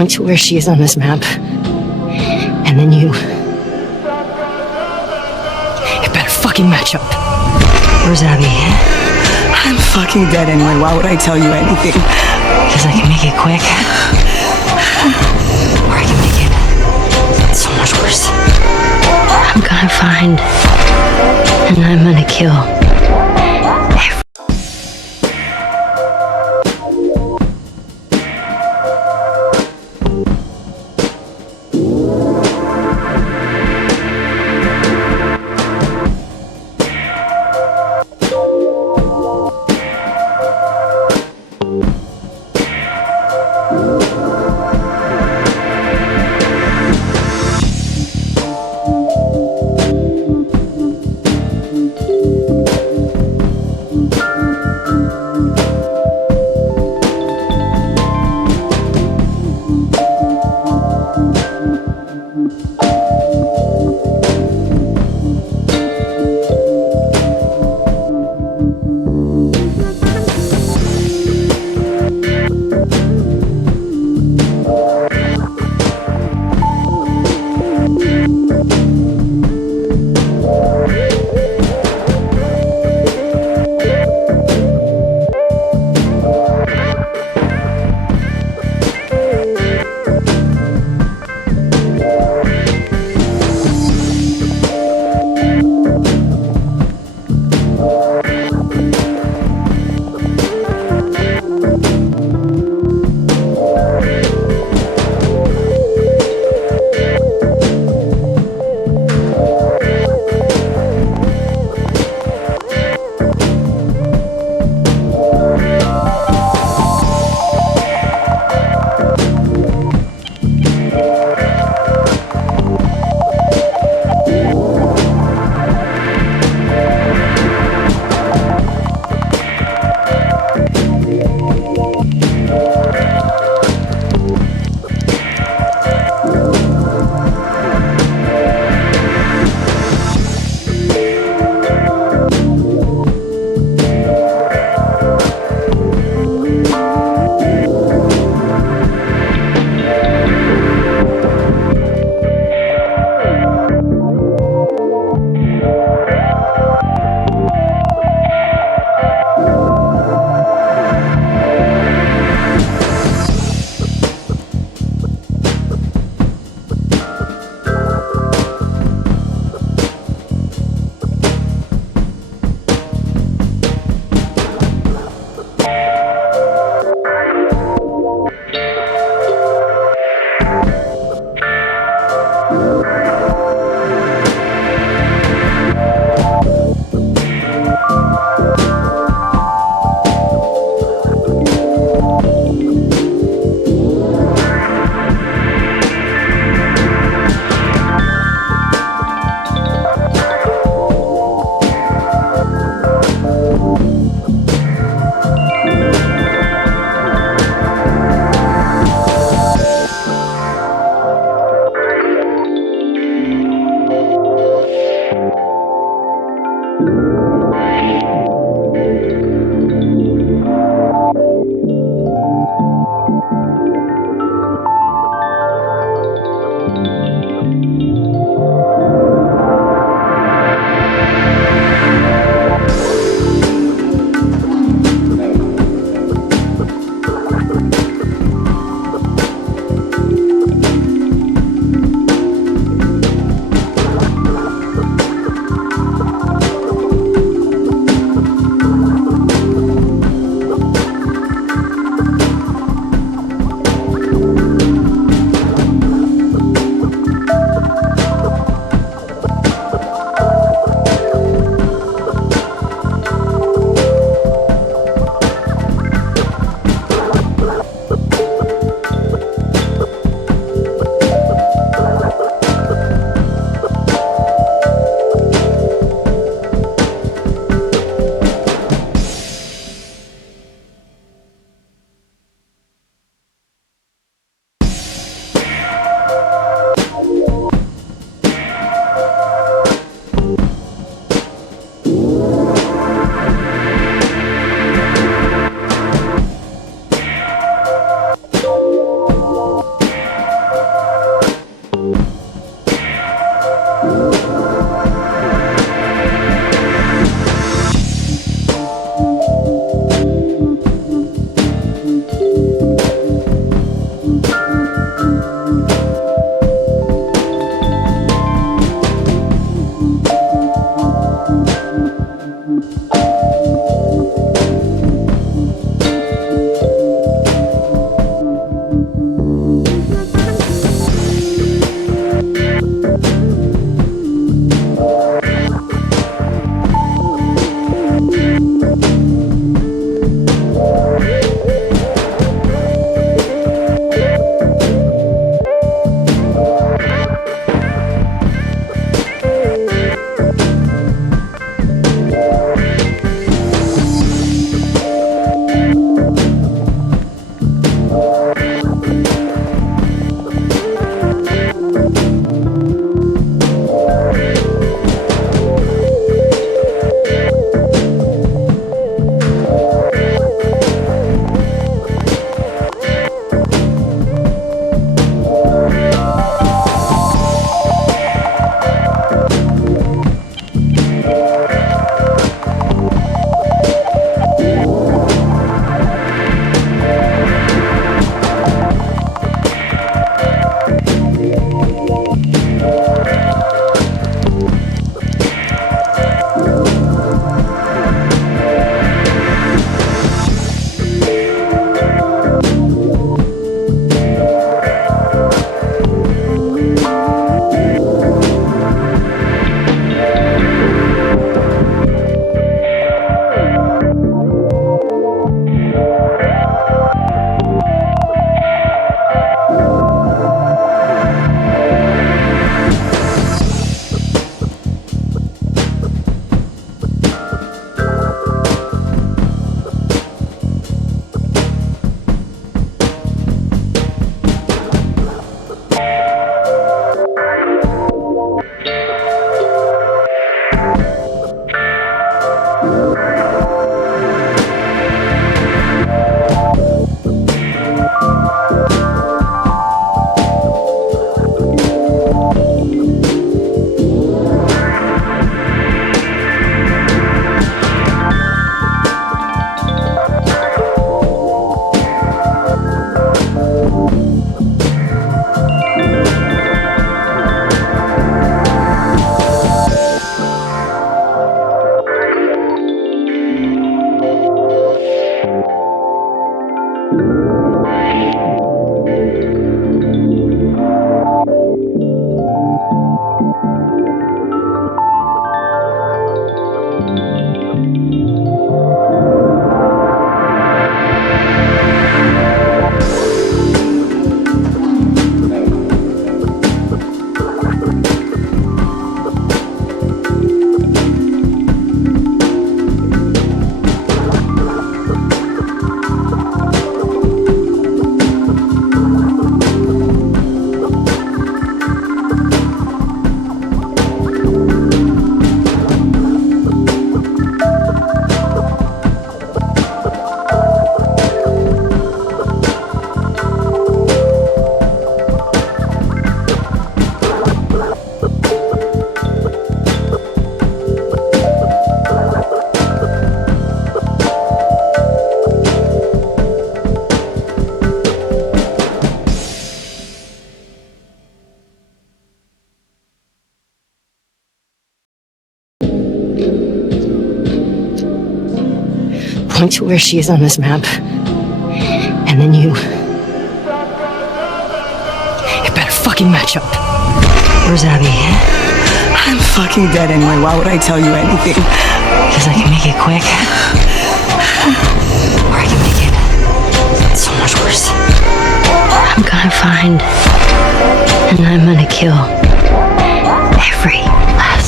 point to where she is on this map, and then you better fucking match up. Where's Abby? I'm fucking dead anyway. Why would I tell you anything? Because I can make it quick. Or I can make it so much worse. I'm gonna find, and I'm gonna kill. Point to where she is on this map. And then you... It better fucking match up. Where's Abby? I'm fucking dead anyway. Why would I tell you anything? Because I can make it quick. Or I can make it so much worse. I'm gonna find... And I'm gonna kill... every last